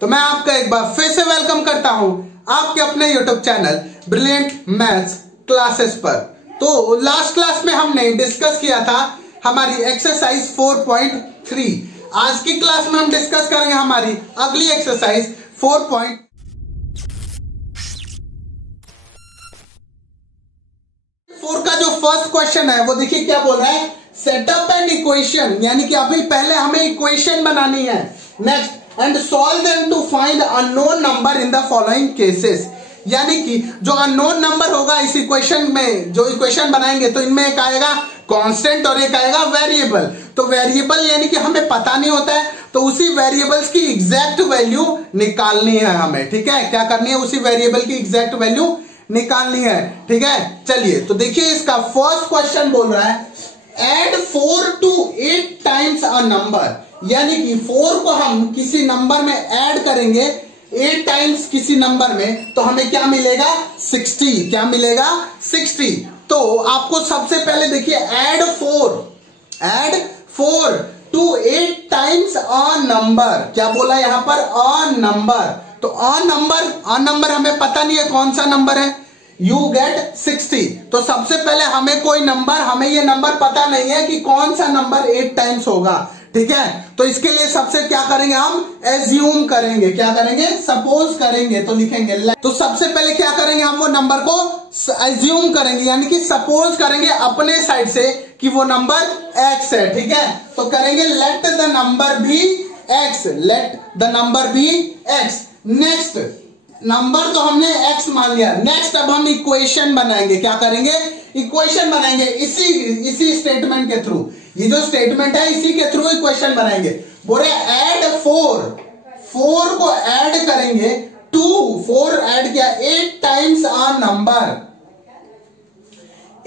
तो मैं आपका एक बार फिर से वेलकम करता हूं आपके अपने YouTube channel brilliant maths classes पर। तो लास्ट क्लास में हमने डिस्कस किया था हमारी एक्सरसाइज 4.3। आज की क्लास में हम डिस्कस करेंगे हमारी अगली एक्सरसाइज 4.4 का जो फर्स्ट क्वेश्चन है वो देखिए क्या बोल रहा है, सेटअप एन इक्वेशन, यानी कि अभी पहले हमें इक्वेशन बनानी है। Next and solve them to find unknown number in the following cases, यानी कि जो अननोन नंबर होगा इस इक्वेशन में, जो इक्वेशन बनाएंगे तो इनमें एक आएगा कांस्टेंट और एक आएगा वेरिएबल। तो वेरिएबल यानी कि हमें पता नहीं होता है, तो उसी वेरिएबल्स की एग्जैक्ट वैल्यू निकालनी है हमें। ठीक है, क्या करनी है, उसी वेरिएबल की एग्जैक्ट वैल्यू निकालनी है। ठीक है, चलिए तो देखिए इसका फर्स्ट क्वेश्चन बोल रहा है add 4 to 8 times a number, यानी कि 4 को हम किसी नंबर में ऐड करेंगे 8 टाइम्स किसी नंबर में, तो हमें क्या मिलेगा 60। क्या मिलेगा 60। तो आपको सबसे पहले देखिए add 4 to 8 times a number, क्या बोला यहां पर अ नंबर। तो अ नंबर हमें पता नहीं है कौन सा नंबर है, यू गेट 60। तो सबसे पहले हमें कोई नंबर, हमें ये नंबर पता नहीं है कि कौन सा नंबर 8 टाइम्स होगा। ठीक है, तो इसके लिए सबसे क्या करेंगे, हम एज्यूम करेंगे। क्या करेंगे, सपोज करेंगे। तो लिखेंगे, तो सबसे पहले क्या करेंगे, हम वो नंबर को एज्यूम करेंगे, यानी कि सपोज करेंगे अपने साइड से कि वो नंबर x है। ठीक है, तो करेंगे let the number be x, let the number be x। Next number तो हमने x मान लिया। नेक्स्ट अब हम इक्वेशन बनाएंगे। क्या करेंगे, इक्वेशन बनाएंगे इसी स्टेटमेंट के थ्रू। ये जो स्टेटमेंट है इसी के थ्रू इक्वेशन बनाएंगे। बोले ऐड 4 को ऐड करेंगे टू 4 ऐड किया 8 times a number,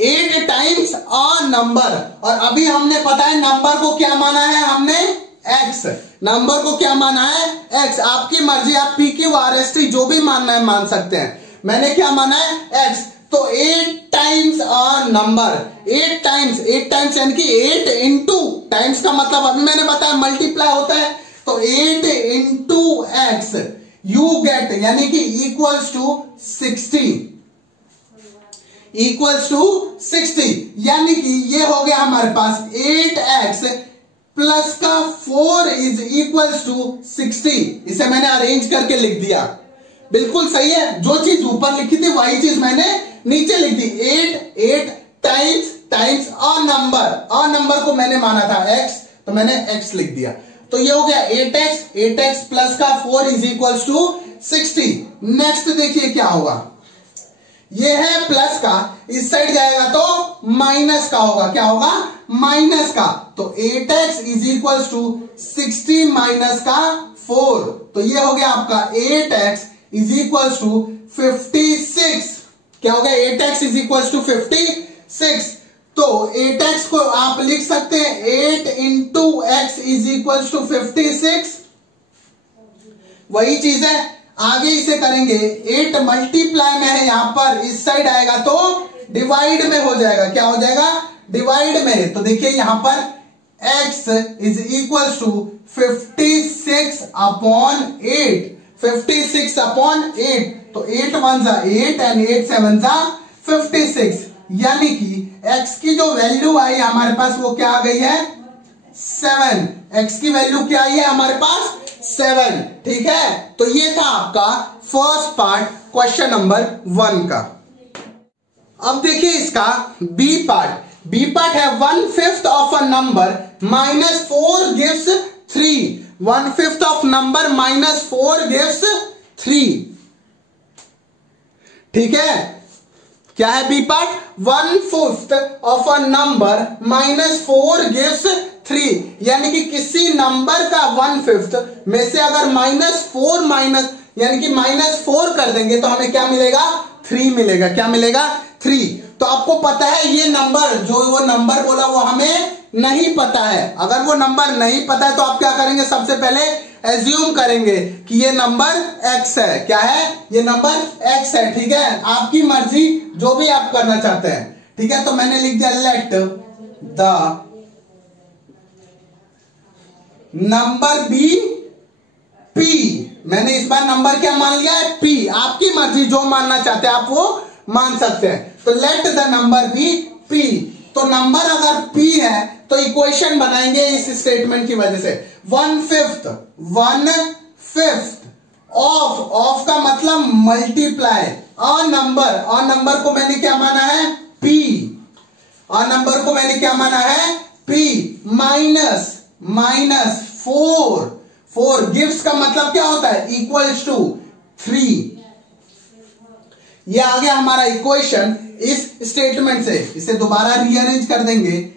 8 times a number. और अभी हमने पता है नंबर को क्या माना है हमने, x। नंबर को क्या माना है, x। आपकी मर्जी, आप PQRST जो भी मानना है मान सकते हैं। मैंने क्या माना है, x। तो 8 टाइम्स अ नंबर, 8 टाइम्स यानी कि 8 इंटू, टाइम्स का मतलब अभी मैंने बताया मल्टीप्लाई होता है, तो 8 इंटू x यू गेट, यानी कि इक्वल्स टू 60, यानी कि ये हो गया हमारे पास 8x प्लस का 4 इज इक्वल्स टू 60। इसे मैंने अरेंज करके लिख दिया, बिल्कुल सही है। जो चीज ऊपर लिखी थी वही चीज मैंने नीचे लिख दी। 8 टाइम्स अ नंबर को मैंने माना था x, तो मैंने x लिख दिया। तो ये हो गया 8x प्लस का 4 इज इक्वल्स टू 60। नेक्स्ट देखिए क्या होगा, ये है प्लस का, इस साइड जाएगा तो माइनस का होगा। क्या होगा, माइनस का। तो 8x is equals to 60 minus का 4, तो ये हो गया आपका 8x इज इक्वल्स टू 56। क्या हो गया, 8x इज इक्वल्स टू 56। तो 8x को आप लिख सकते हैं 8 into x is equals to 56। वही चीज है, आगे इसे करेंगे 8 मल्टीप्लाई में है यहां पर, इस साइड आएगा तो डिवाइड में हो जाएगा। क्या हो जाएगा, डिवाइड में। तो देखिए यहां पर x is equals to 56 upon 8, 56 upon 8। तो 8 1 जा 8 एंड 8 7 जा 56, यानी कि x की जो वैल्यू आई हमारे पास वो क्या आ गई है 7। x की वैल्यू क्या आई है हमारे पास 7। ठीक है, तो ये था आपका फर्स्ट पार्ट क्वेश्चन नंबर 1 का। अब देखिए इसका बी पार्ट है 1/5 of a number -4 gives 3। 1/5 of number -4 gives 3। ठीक है, क्या है B part, 1/5 of a number -4 gives 3, यानी कि किसी नंबर का 1/5 में से अगर -4 यानी कि -4 कर देंगे तो हमें क्या मिलेगा, 3 मिलेगा। क्या मिलेगा, 3। तो आपको पता है ये नंबर, जो वो नंबर बोला वो हमें नहीं पता है। अगर वो नंबर नहीं पता है तो आप क्या करेंगे, सबसे पहले एज्यूम करेंगे कि ये नंबर x है। क्या है, ये नंबर x है। ठीक है, आपकी मर्जी, जो भी आप करना चाहते हैं। ठीक है, तो मैंने लिख दिया let the number be p। मैंने इस बार नंबर क्या मान लिया है, p। आपकी मर्जी, जो मानना चाहते हैं आप वो मान सकते हैं। तो let the number be p। तो नंबर अगर p है तो इक्वेशन बनाएंगे इस स्टेटमेंट की वजह से। 1/5 ऑफ का मतलब मल्टीप्लाई। और नंबर को मैंने क्या माना है, p। और नंबर को मैंने क्या माना है, p माइनस 4 गिव्स का मतलब क्या होता है, इक्वल्स टू 3। ये आ गया हमारा इक्वेशन इस स्टेटमेंट से। इसे दोबारा रीअरेंज कर देंगे।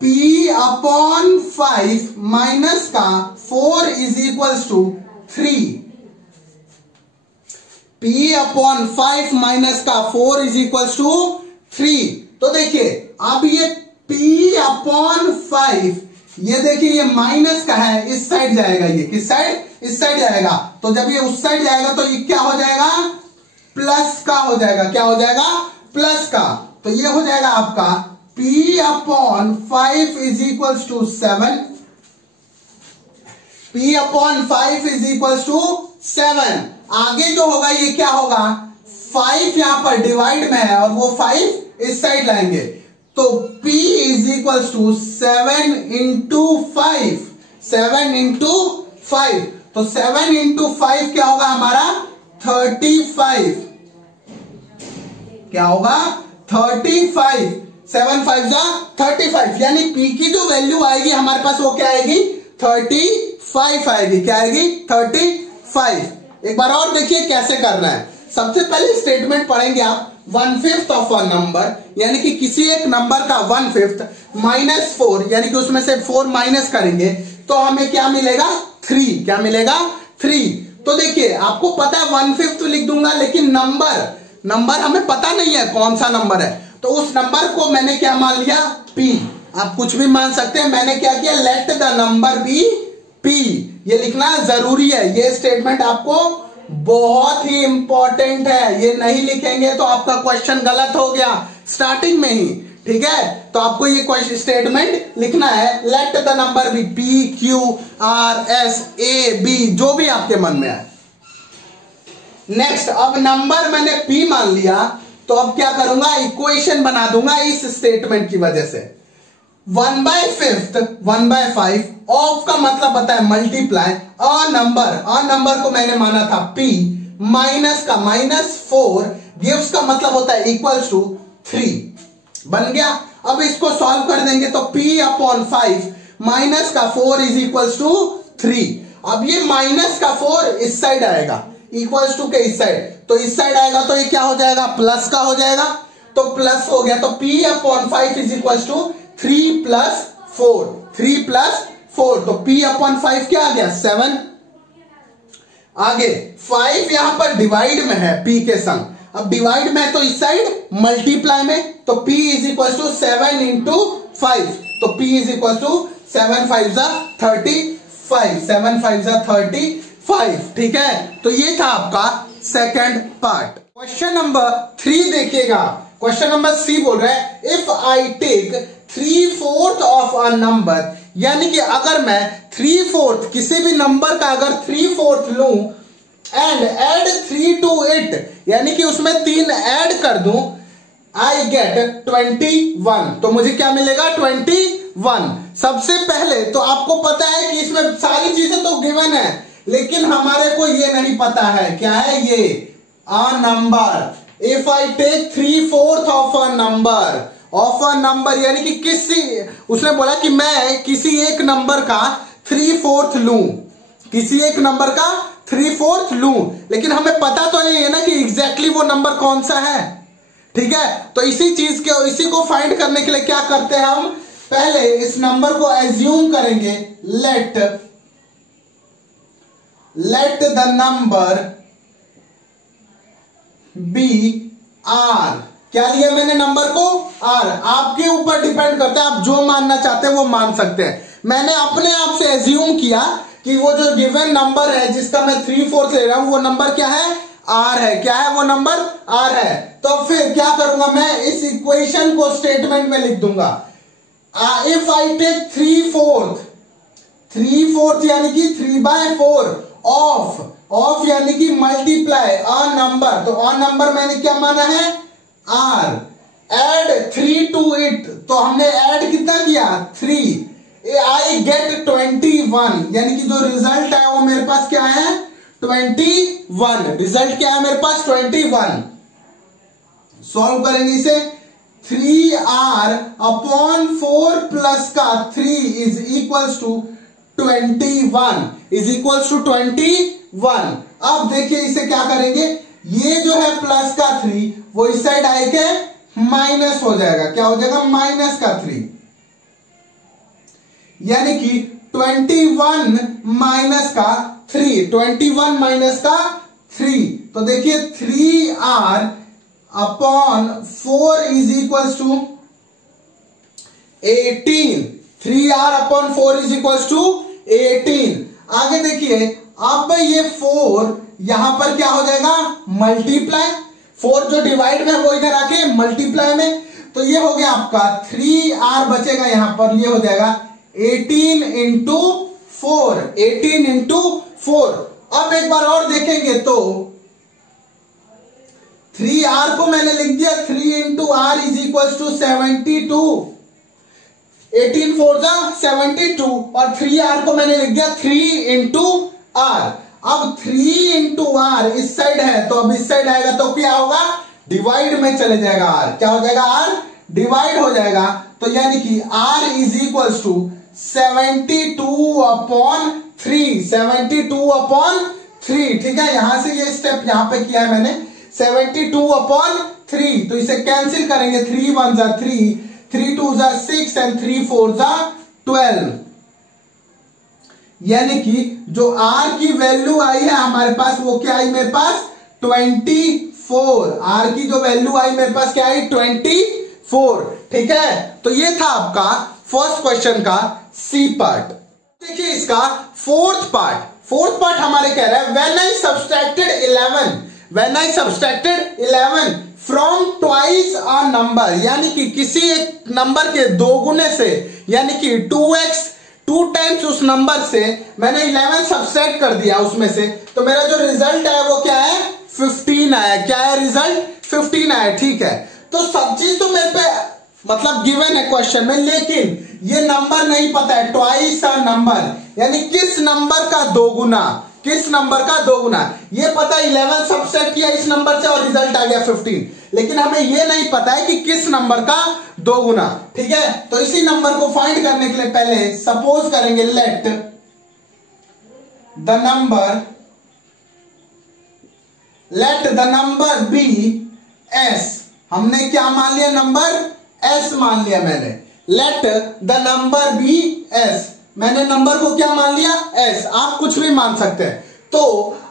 p/5 माइनस का 4 is equals to 3। p/5 minus का 4 इज इक्वल्स टू 3। तो देखिए अब ये p/5, ये देखिए ये माइनस का है, इस साइड जाएगा। ये किस साइड, इस साइड जाएगा। तो जब ये उस साइड जाएगा तो ये क्या हो जाएगा, प्लस का हो जाएगा। क्या हो जाएगा, प्लस का। तो ये हो जाएगा आपका p/5 is equals to 7। p/5 is equals to 7। आगे जो होगा ये क्या होगा, 5 यहां पर डिवाइड में है और वो 5 इस साइड लाएंगे। तो p is equals to 7 into 5। 7 into 5, तो 7 इंटू 5 क्या होगा हमारा, 35। क्या होगा, 35। 7 5 जा 35, यानी p की जो वैल्यू आएगी हमारे पास वो क्या आएगी, 35 आएगी। क्या आएगी, 35। एक बार और देखिए कैसे करना है। सबसे पहले स्टेटमेंट पढ़ेंगे आप, 1/5 ऑफ अ नंबर, यानी कि किसी एक नंबर का 1/5 माइनस 4, यानी कि उसमें से 4 माइनस करेंगे तो हमें क्या मिलेगा, 3। क्या मिलेगा, 3। तो देखिए आपको पता है 1/5 तो लिख दूंगा, लेकिन नंबर हमें पता नहीं है कौन सा नंबर है। तो उस नंबर को मैंने क्या मान लिया, p। आप कुछ भी मान सकते हैं। मैंने क्या किया, let the number be p। ये लिखना जरूरी है। ये स्टेटमेंट आपको बहुत ही इंपॉर्टेंट है। ये नहीं लिखेंगे तो आपका क्वेश्चन गलत हो गया स्टार्टिंग में ही। ठीक है, तो आपको ये क्वेश्चन स्टेटमेंट लिखना है, let the number be p, q, r, s, a, b, जो भी आपके मन में आए। नेक्स्ट, अब नंबर मैंने p मान लिया तो अब क्या करूंगा, इक्वेशन बना दूंगा इस स्टेटमेंट की वजह से। 1/5 ऑफ का मतलब पता है मल्टीप्लाई। और नंबर को मैंने माना था p, माइनस का -4 गिव्स का मतलब होता है इक्वल्स टू 3। बन गया। अब इसको सॉल्व कर देंगे तो p/5 माइनस का 4 इज इक्वल्स टू 3। अब ये माइनस का 4 इस साइड आएगा, इक्वल्स टू के इस साइड, तो इस साइड आएगा तो ये क्या हो जाएगा, प्लस का हो जाएगा। तो प्लस हो गया, तो p/5 इज इक्वल्स टू 3 + 4। 3 + 4, तो p/5 क्या आ गया, 7। आगे 5 यहां पर डिवाइड में है p के संग। अब डिवाइड में तो इस साइड मल्टीप्लाई में, तो p is equal to 7 into 5। तो p इज इक्वल टू 7 5 35। 7 5 35। ठीक है, तो ये था आपका सेकंड पार्ट। क्वेश्चन नंबर 3 देखिएगा। क्वेश्चन नंबर सी बोल रहा है, if I take 3/4 of a number, यानी कि अगर मैं 3/4 किसी भी नंबर का अगर 3/4 लूं एंड ऐड 3 to it, यानी कि उसमें 3 ऐड कर दूं, आई गेट 21। तो मुझे क्या मिलेगा, 21। सबसे पहले तो आपको पता है कि इसमें सारी चीजें तो गिवन है, लेकिन हमारे को ये नहीं पता है क्या है ये, a number. If I take 3/4 of a number, यानी कि किसी, उसने बोला कि मैं किसी एक नंबर का 3/4 लूं, किसी एक नंबर का 3/4 लूं, लेकिन हमें पता तो नहीं है ना कि एग्जैक्टली वो नंबर कौन सा है। ठीक है, तो इसी को फाइंड करने के लिए क्या करते हैं हम, पहले इस नंबर को एज्यूम करेंगे, let the number be r। क्या लिया मैंने नंबर को, r। आपके ऊपर डिपेंड करता है, आप जो मानना चाहते हैं वो मान सकते हैं। मैंने अपने आप से एज्यूम किया कि वो जो गिवन नंबर है जिसका मैं 3/4 ले रहा हूं वो नंबर क्या है, r है। क्या है वो नंबर, r है। तो फिर क्या करूंगा मैं, इस इक्वेशन को स्टेटमेंट में लिख दूंगा। इफ आई टेक 3/4 यानी कि 3/4 यानी कि मल्टीप्लाई अ नंबर, तो अ नंबर मैंने क्या माना है आर, एड 3 टू इट, तो हमने ऐड कितना किया 3, आई गेट 21, यानी कि जो रिजल्ट है वो मेरे पास क्या है 21, रिजल्ट क्या है मेरे पास 21। सॉल्व करेंगे इसे, 3r अपॉन 4 प्लस का 3 is equals to 21, is equals to 21। अब देखिए इसे क्या करेंगे, ये जो है प्लस का 3 वो इस साइड आए के माइनस हो जाएगा, क्या हो जाएगा माइनस का 3, यानी कि 21 माइनस का 3, 21 माइनस का 3, तो देखिए 3r upon 4 is equals to 18, 3r upon 4 is equals to 18। आगे देखिए, अब ये 4 यहां पर क्या हो जाएगा मल्टीप्लाई, 4 जो डिवाइड में वो इधर आके मल्टीप्लाई में, तो ये हो गया आपका 3r बचेगा यहां पर, ये हो जाएगा 18 इंटू 4, 18 इंटू 4। अब एक बार और देखेंगे तो 3r को मैंने लिख दिया 3 into R is equal to 72, 18 4 जा 72, और 3r को मैंने लिख दिया 3 इंटू आर। अब 3 इंटू आर इस साइड है, तो अब इस साइड आएगा तो क्या होगा डिवाइड में चले जाएगा आर, क्या हो जाएगा आर डिवाइड हो जाएगा, तो यानी कि r is equal to 72 upon 3, 72 upon 3, ठीक है। यहां से ये स्टेप यहां पे किया है मैंने 72 अपॉन 3, तो इसे कैंसिल करेंगे, 3 1 जा 3, 3 2 जा 6 एंड 3 4 जा 12, यानी कि जो r की वैल्यू आई है हमारे पास वो क्या आई मेरे पास 24, r की जो वैल्यू आई मेरे पास क्या आई 24, ठीक है। तो ये था आपका फर्स्ट क्वेश्चन का सी पार्ट। देखिए इसका फोर्थ पार्ट हमारे कह रहा है when I subtracted 11 from twice a number, यानी कि किसी एक नंबर के दो गुने से, यानी कि 2x 2 टाइम्स उस नंबर से मैंने 11 सब्सट्रैक्ट कर दिया उसमें से, तो मेरा जो रिजल्ट है वो क्या है 15 आया, क्या है रिजल्ट 15 आया, ठीक है। तो सब चीज तो मेरे पे मतलब गिवन है क्वेश्चन में, लेकिन ये नंबर नहीं पता है, ट्वाइस अ नंबर यानी किस नंबर का दोगुना, किस नंबर का दोगुना, ये पता 11 सब्सट्रैक्ट किया इस नंबर से और रिजल्ट आ गया 15, लेकिन हमें ये नहीं पता है कि किस नंबर का दोगुना, ठीक है। तो इसी नंबर को फाइंड करने के लिए पहले सपोज करेंगे let the number be S, हमने क्या मान लिया नंबर एस मान लिया मैंने, let the number be S, मैंने नंबर को क्या मान लिया एस, आप कुछ भी मान सकते हैं। तो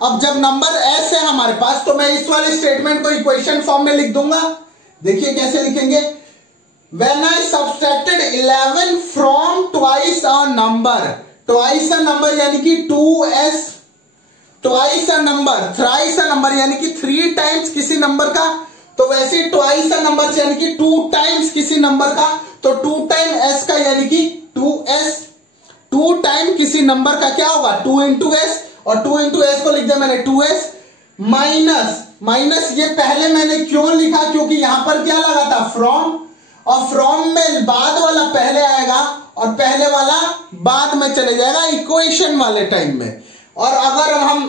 अब जब नंबर एस है हमारे पास, तो मैं इस वाले स्टेटमेंट को इक्वेशन फॉर्म में लिख दूंगा। देखिए कैसे लिखेंगे, when I subtracted 11 from twice a number, twice a number यानी कि 2s, twice a number, thrice a number यानी कि 3 टाइम्स किसी नंबर का, तो वैसे ट्वाइस अ नंबर यानी कि 2 टाइम्स किसी नंबर का, तो 2 टाइम s का यानी कि 2s, 2 टाइम किसी नंबर का क्या होगा 2 इंटू एस, और 2 इंटू एस को लिख दिया मैंने 2s माइनस ये पहले मैंने क्यों लिखा, क्योंकि यहां पर क्या लगा था फ्रॉम, और फ्रॉम में बाद वाला पहले आएगा और पहले वाला बाद में चले जाएगा इक्वेशन वाले टाइम में। और अगर हम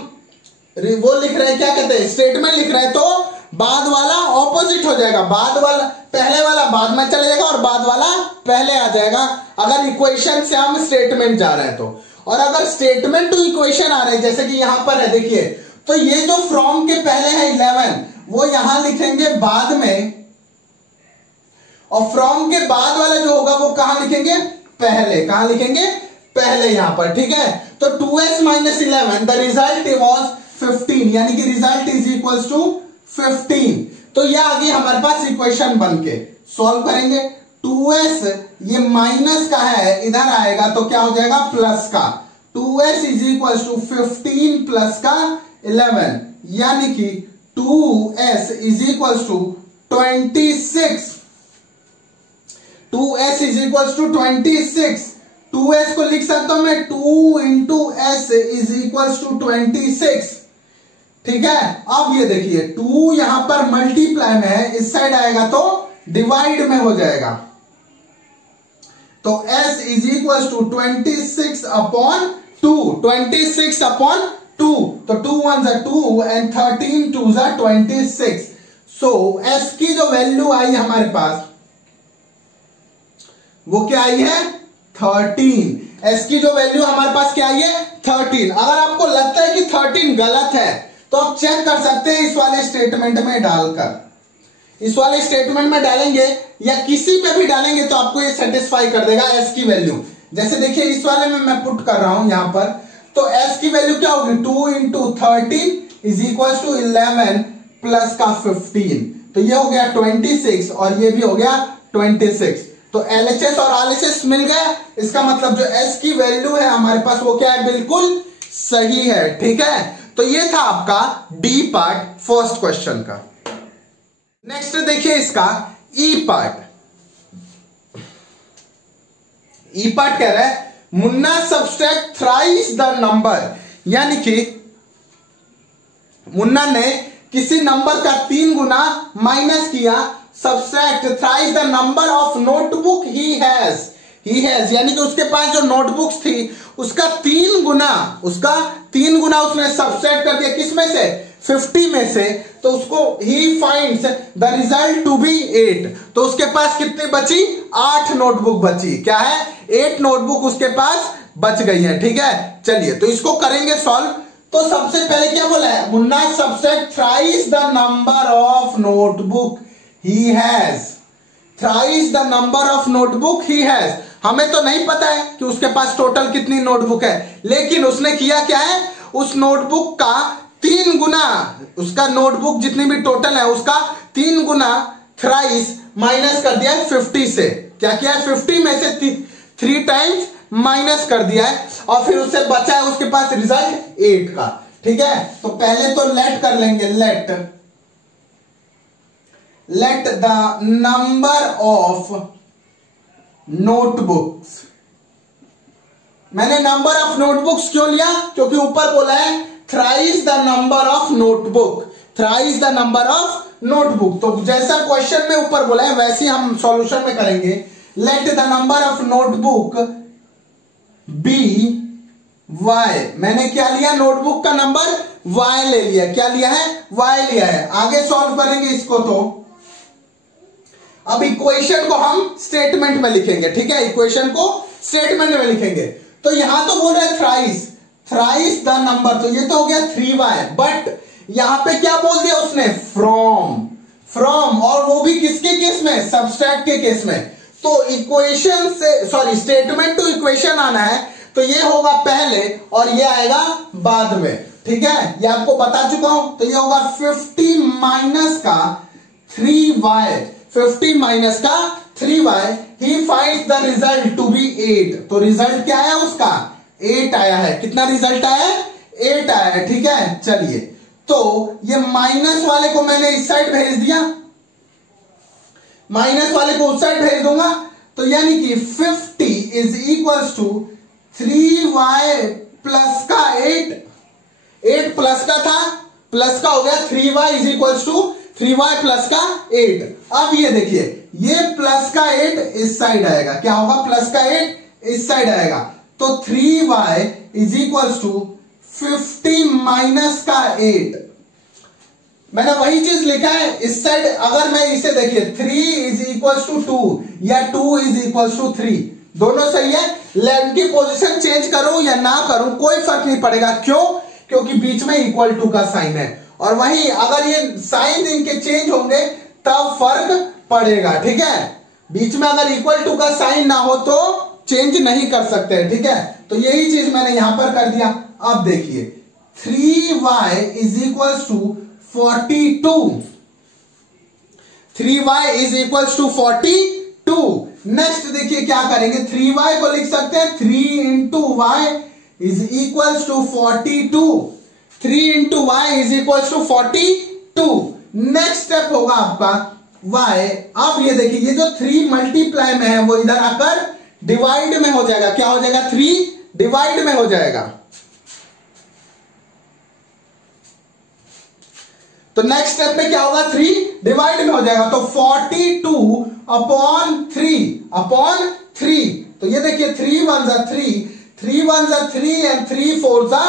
वो लिख रहे हैं क्या कहते हैं स्टेटमेंट लिख रहे हैं, तो बाद वाला ऑपोजिट हो जाएगा, बाद वाला पहले वाला बाद में चले जाएगा और बाद वाला पहले आ जाएगा, अगर इक्वेशन से हम स्टेटमेंट जा रहे हैं तो। और अगर स्टेटमेंट टू इक्वेशन आ रहे हैं जैसे कि यहां पर है देखिए, तो ये जो फ्रॉम के पहले है 11 वो यहां लिखेंगे बाद में, और फ्रॉम के बाद वाला जो होगा वो कहां लिखेंगे पहले, कहां लिखेंगे पहले यहां पर, ठीक है। तो 2s minus 11 the result was 15, यानी कि रिजल्ट इज इक्वल टू 15। तो ये आ गई हमारे पास इक्वेशन बन के, सॉल्व करेंगे 2s ये माइनस का है इधर आएगा तो क्या हो जाएगा प्लस का, 2s is equal to 15 plus का 11, यानी कि 2s is equal to 26, 2s is equal to 26, 2s को लिख सकता हूं मैं 2 into S is equal to 26, ठीक है। अब ये देखिए 2 यहां पर मल्टीप्लाई में है, इस साइड आएगा तो डिवाइड में हो जाएगा। तो s is equal to 26 upon 2, 26 upon 2, तो 2 1 जा 2 एंड 13 2 जा 26। सो s की जो वैल्यू आई हमारे पास वो क्या आई है 13। s की जो वैल्यू हमारे पास क्या आई है 13। अगर आपको लगता है कि 13 गलत है तो आप चेक कर सकते हैं इस वाले स्टेटमेंट में डालकर। इस वाले स्टेटमेंट में डालेंगे या किसी पे भी डालेंगे तो आपको ये सेटिस्फाई कर देगा s की वैल्यू। जैसे देखिए इस वाले में मैं पुट कर रहा हूं यहां पर, तो s की वैल्यू क्या होगी 2 into 13 is equal to 11 plus का 15, तो ये हो गया 26 और ये भी हो गया 26। तो LHS और RHS मिल गया, इसका मतलब जो s की वैल्यू है हमारे पास वो क्या है बिल्कुल सही है। ठीक है, तो ये था आपका D पार्ट फर्स्ट क्वेश्चन का। नेक्स्ट देखिए इसका E पार्ट। E पार्ट कह रहा है Munna subtract thrice the number, यानी कि मुन्ना ने किसी नंबर का 3 गुना माइनस किया, subtract thrice the number of notebook he has, यानी कि उसके पास जो नोटबुक्स थी उसका 3 गुना उसने सब्सट्रैक्ट कर दिया, किसमें से 50 में से, तो उसको ही finds the result to be 8। तो उसके पास कितनी बची 8 नोटबुक बची, क्या है 8 नोटबुक उसके पास बच गई है। ठीक है, चलिए तो इसको करेंगे सॉल्व। तो सबसे पहले क्या बोला है Munna subtract thrice the number of notebook he has, thrice the number of notebook he has. हमें तो नहीं पता है कि उसके पास टोटल कितनी नोटबुक है, लेकिन उसने किया क्या है उस नोटबुक का 3 गुना, उसका नोटबुक जितनी भी टोटल है उसका 3 गुना थ्राइस माइनस कर दिया है 50 से। क्या किया है 50 में से 3 टाइम्स माइनस कर दिया है और फिर उससे बचा है उसके पास रिजल्ट 8 का। ठीक है, तो पहले तो लेट कर लेंगे, late the number of notebooks. मैंने नंबर ऑफ नोटबुक्स क्यों लिया, क्योंकि ऊपर बोला है thrice the number of notebook, thrice the number of notebook. तो जैसा क्वेश्चन में ऊपर बोला है वैसे हम सॉल्यूशन में करेंगे। Let the number of notebook be y, मैंने क्या लिया नोटबुक का नंबर y ले लिया, क्या लिया है y लिया है। आगे सॉल्व करेंगे इसको, तो अब इक्वेशन को हम स्टेटमेंट में लिखेंगे। ठीक है, इक्वेशन को स्टेटमेंट में लिखेंगे। तो यहां तो बोल रहा है थ्राइस द नंबर, तो ये तो हो गया 3y, बट यहां पे क्या बोल दिया उसने फ्रॉम, और वो भी किसके केस में सब्सट्रैक्ट के केस में। तो इक्वेशन से सॉरी स्टेटमेंट टू इक्वेशन आना है, तो ये होगा पहले और ये आएगा बाद में। ठीक है, ये आपको बता चुका हूं। तो ये होगा 50 माइनस का 3y, 50 माइनस का 3y, ही finds the result to be 8। तो रिजल्ट क्या है उसका 8 आया है। कितना रिजल्ट आया है 8 आया है। ठीक है, चलिए तो ये माइनस वाले को मैंने इस साइड भेज दिया, माइनस वाले को उस साइड भेज दूंगा, तो यानी कि 50 is equal to 3y plus का 8 प्लस का था, प्लस का हो गया 3y is equal to 3y plus का 8। अब ये देखिए ये प्लस का 8 इस साइड आएगा, क्या होगा प्लस का 8 इस साइड आएगा, तो 3y is equal to 50 minus का 8। मैंने वही चीज लिखा है इस साइड। अगर मैं इसे देखिए 3 इज इक्वल टू 2 या 2 इज इक्वल टू 3, दोनों सही है। लेफ्ट की पोजीशन चेंज करूं या ना करूं कोई फर्क नहीं पड़ेगा, क्यों, क्योंकि बीच में इक्वल टू का साइन है। और वहीं अगर ये साइन इनके चेंज होंगे तब फर्क पड़ेगा। ठीक है, बीच में अगर इक्वल टू का साइन ना हो तो चेंज नहीं कर सकते। ठीक है, तो यही चीज मैंने यहां पर कर दिया। अब देखिए 3y is equal to 42, 3y is equal to 42। Next देखिए क्या करेंगे, 3y को लिख सकते हैं 3 into Y is equal to 42, 3 into Y is equal to 42। Next step होगा आपका y। अब ये देखिए ये जो 3 मल्टीप्लाई में है वो इधर आकर डिवाइड में हो जाएगा, क्या हो जाएगा 3 डिवाइड में हो जाएगा। तो नेक्स्ट स्टेप में क्या होगा, 3 डिवाइड में हो जाएगा, तो 42 अपॉन 3 तो ये देखिए 3 1 जा 3, 3 1 जा 3 एंड 3 4 जा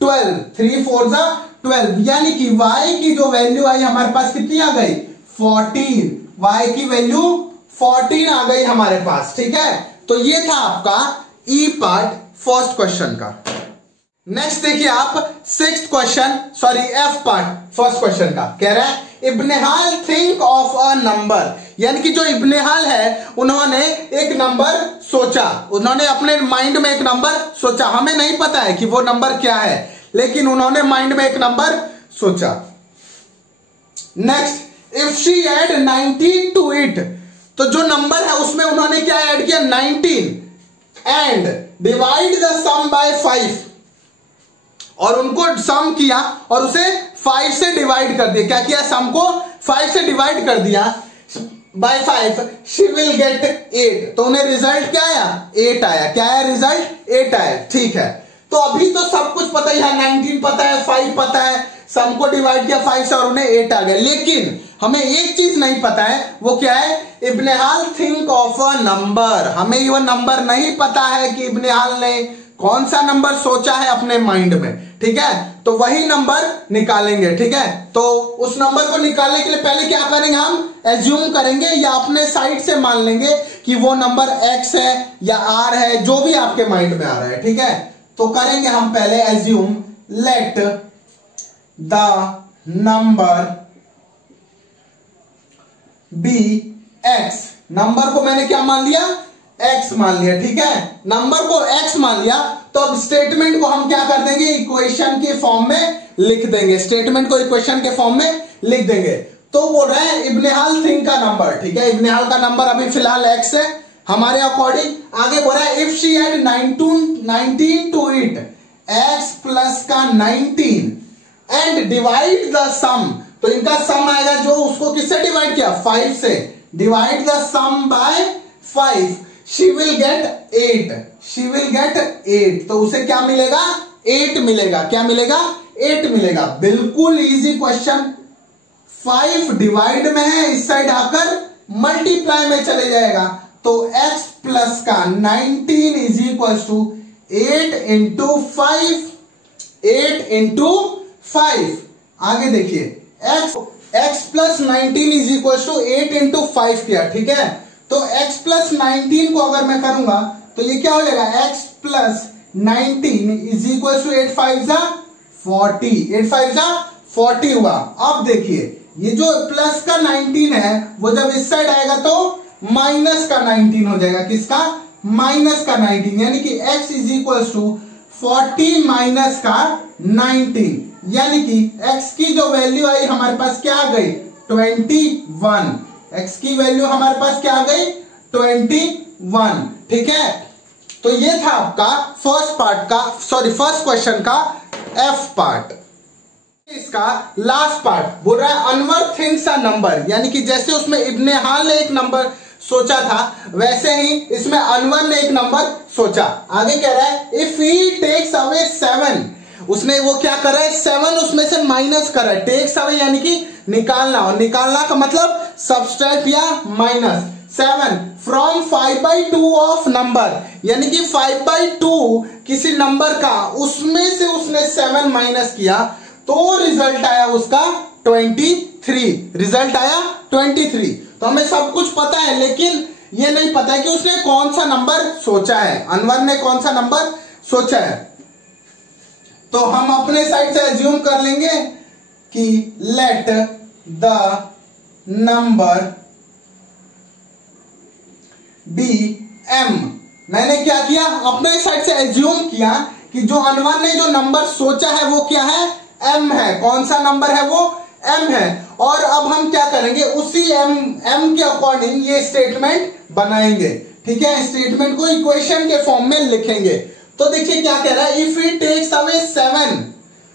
12, 3 4 जा 12, यानी कि y की जो वैल्यू आई हमारे पास कितनी आ गई, 14, y की वैल्यू 14 आ गई हमारे पास। ठीक है, तो ये था आपका ई पार्ट फर्स्ट क्वेश्चन का। नेक्स्ट देखिए आप sixth question, sorry F part first question का, कह रहा है इब्नेहाल थिंक ऑफ अ नंबर, यानी कि जो इब्नेहाल है उन्होंने एक नंबर सोचा, उन्होंने अपने माइंड में एक नंबर सोचा, हमें नहीं पता है कि वो नंबर क्या है, लेकिन उन्होंने माइंड में एक नंबर सोचा। Next, if she add 19 to it, तो जो नंबर है उसमें उन्होंने क्या ऐड किया, 19, and divide the sum by 5, और उनको सम किया और उसे 5 से डिवाइड कर दिया, क्या किया, सम को 5 से डिवाइड कर दिया बाय 5, शी विल गेट 8, तो उन्हें रिजल्ट क्या आया, 8 आया, क्या आया रिजल्ट, 8 आया। ठीक है, तो अभी तो सब कुछ पता ही है, 19 पता है, 5 पता है, सम को डिवाइड किया 5 से और उन्हें 8 आ गया, लेकिन हमें एक चीज नहीं पता है, वो क्या है, इब्नेहाल थिंक ऑफ अ नंबर, हमें वो नंबर नहीं पता है कि इब्नेहाल ने कौन सा नंबर सोचा है अपने माइंड में। ठीक है, तो वही नंबर निकालेंगे। ठीक है, तो उस नंबर को निकालने के लिए पहले क्या करेंगे, हम एज्यूम करेंगे या अपने साइड से मान लेंगे कि वो नंबर x है या r है, जो भी आपके माइंड में आ रहा है। ठीक है, तो करेंगे हम पहले assume, let the number be x, number को मैंने क्या मान लिया, x मान लिया। ठीक है, नंबर को x मान लिया, तो अब स्टेटमेंट को हम क्या कर देंगे, इक्वेशन के फॉर्म में लिख देंगे, स्टेटमेंट को इक्वेशन के फॉर्म में लिख देंगे। तो बोल रहे हैं इब्नेहाल थिंक का नंबर, ठीक है, इब्नेहाल का नंबर अभी फिलहाल x है हमारे अकॉर्डिंग। आगे बोल रहा है if she add 19 to it, x plus का 19 एंड डिवाइड द सम, तो इनका सम आएगा जो उसको किससे डिवाइड किया, 5 से, divide the sum by 5, she will get 8, she will get 8, तो उसे क्या मिलेगा, 8 मिलेगा, क्या मिलेगा, 8 मिलेगा। बिल्कुल इजी क्वेश्चन, 5 डिवाइड में है, इस साइड आकर मल्टीप्लाई में चले जाएगा, तो x प्लस का 19 is equal to 8 into 5, 8 into 5। आगे देखिए x plus 19 is equal to 8 into 5 किया। ठीक है, तो x प्लस 19 को अगर मैं करूंगा तो ये क्या हो जाएगा, x plus 19 is equal to 8 5 जा 40, 8 5 जा 40 हुआ। अब देखिए ये जो प्लस का 19 है वो जब इस साइड आएगा तो माइनस का 19 हो जाएगा, किसका, माइनस का 19, यानी कि x is equal to 40 minus का 19, यानी कि x की जो वैल्यू आई हमारे पास क्या आ गई, 21, x की वैल्यू हमारे पास क्या आ गई, 21। ठीक है, तो ये था आपका फर्स्ट पार्ट का, सॉरी फर्स्ट क्वेश्चन का एफ पार्ट। इसका लास्ट पार्ट बोल रहा है अनवर थिंक्स अ नंबर, यानी कि जैसे उसमें इब्नेहाल ने एक नंबर सोचा था वैसे ही इसमें अनवर ने एक नंबर सोचा। आगे कह रहा है इफ ही टेक्स अवे 7, उसने वो क्या कर रहा है, 7 उसमें से माइनस कर रहा है, टेक्स अवे यानी कि निकालना, और निकालना का मतलब सब्सट्रैक्ट या माइनस, 7 फ्रॉम 5/2 ऑफ नंबर, यानी कि 5/2 किसी नंबर का, उसमें से उसने 7 माइनस किया तो रिजल्ट आया उसका 23, रिजल्ट आया 23। तो हमें सब कुछ पता है लेकिन ये नहीं पता है कि उसने कौन सा नंबर सोचा है, अनवर ने कौन सा नंबर सोचा है। तो हम अपने साइड से एज्यूम कर लेंगे कि let the number be m, मैंने क्या किया, अपने साइड से एज्यूम किया कि जो अनवर ने जो नंबर सोचा है वो क्या है, m है, कौन सा नंबर है वो m है। और अब हम क्या करेंगे, उसी m के अकॉर्डिंग ये स्टेटमेंट बनाएंगे। ठीक है, स्टेटमेंट को इक्वेशन के फॉर्म में लिखेंगे। तो देखिए क्या कह रहा है, if he takes away 7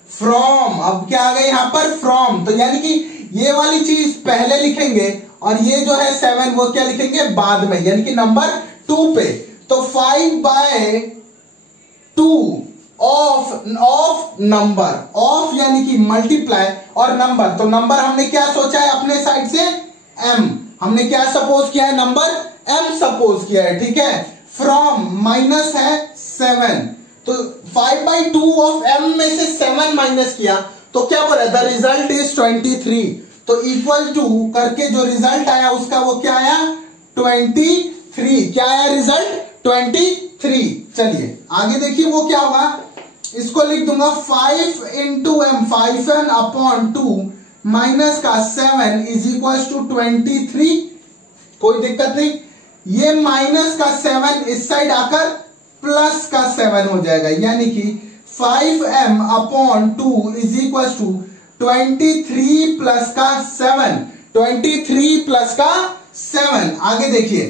from, अब क्या आ गया यहाँ पर फ्रॉम, तो यानी कि ये वाली चीज पहले लिखेंगे और ये जो है 7 वो क्या लिखेंगे बाद में, यानी कि नंबर 2 पे। तो 5/2 ऑफ नंबर, ऑफ यानी कि मल्टीप्लाई और नंबर, तो नंबर हमने क्या सोचा है अपने साइड से m, हमने क्या सपोज किया है नंबर m सपोज किया है, ठीक है। फ्रॉम माइनस है 7, तो 5/2 ऑफ m में से 7 माइनस किया तो क्या बोला, द रिजल्ट इज 23, तो इक्वल टू करके जो रिजल्ट आया उसका वो क्या आया 23, क्या आया रिजल्ट 23। चलिए आगे देखिए वो क्या होगा, इसको लिख दूंगा 5 into M, 5m upon 2 minus का 7 इज इक्वल टू 23, कोई दिक्कत नहीं। ये माइनस का 7 इस साइड आकर प्लस का 7 हो जाएगा, यानी कि 5m upon 2 is equal to 23 plus का 7, 23 प्लस का 7। आगे देखिए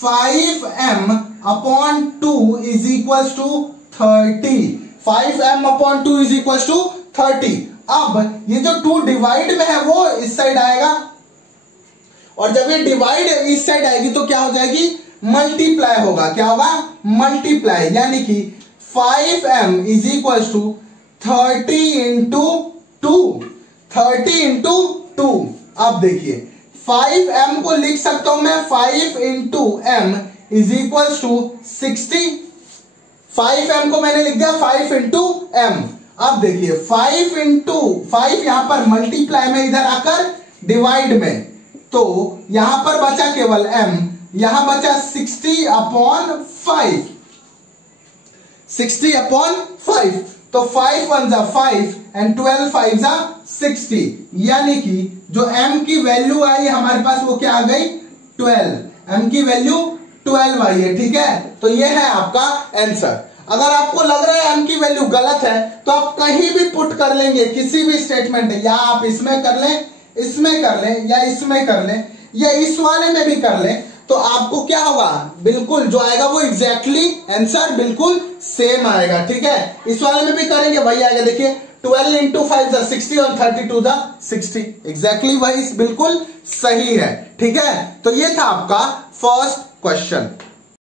5m upon 2 is equal to 30, 5m upon 2 is equal to 30। अब ये जो 2 डिवाइड में है वो इस साइड आएगा, और जब ये डिवाइड इस साइड आएगी तो क्या हो जाएगी, मल्टीप्लाई होगा, क्या होगा मल्टीप्लाई, यानी कि 5m is equal to 30 into 2, 30 into 2। अब देखिए 5m को लिख सकता हूं मैं 5 into m is equal to 60, 5m को मैंने लिख दिया 5 इंटू m। अब देखिए 5 इंटू 5 यहां पर मल्टीप्लाई में, इधर आकर डिवाइड में, तो यहां पर बचा केवल m, यहां बचा 60 अपॉन 5, 60 अपॉन 5, तो 5 1 जा 5 एंड 12 5 जा 60, यानी कि जो m की वैल्यू आई हमारे पास वो क्या आ गई 12, m की वैल्यू 12 आई है, ठीक है। तो ये है आपका आंसर। अगर आपको लग रहा है m की वैल्यू गलत है तो आप कहीं भी पुट कर लेंगे, किसी भी स्टेटमेंट, या आप इसमें कर लें, इसमें कर लें, या इसमें कर लें, या इस वाले में भी कर लें, तो आपको क्या होगा, बिल्कुल जो आएगा वो एग्जैक्टली आंसर बिल्कुल सेम आएगा, ठीक है। इस वाले में भी करेंगे वही आएगा, देखिए 12 इंटू 5 जा 60 और 32 जा 60, एग्जैक्टली वही बिल्कुल सही है, ठीक है। तो ये था आपका फर्स्ट क्वेश्चन।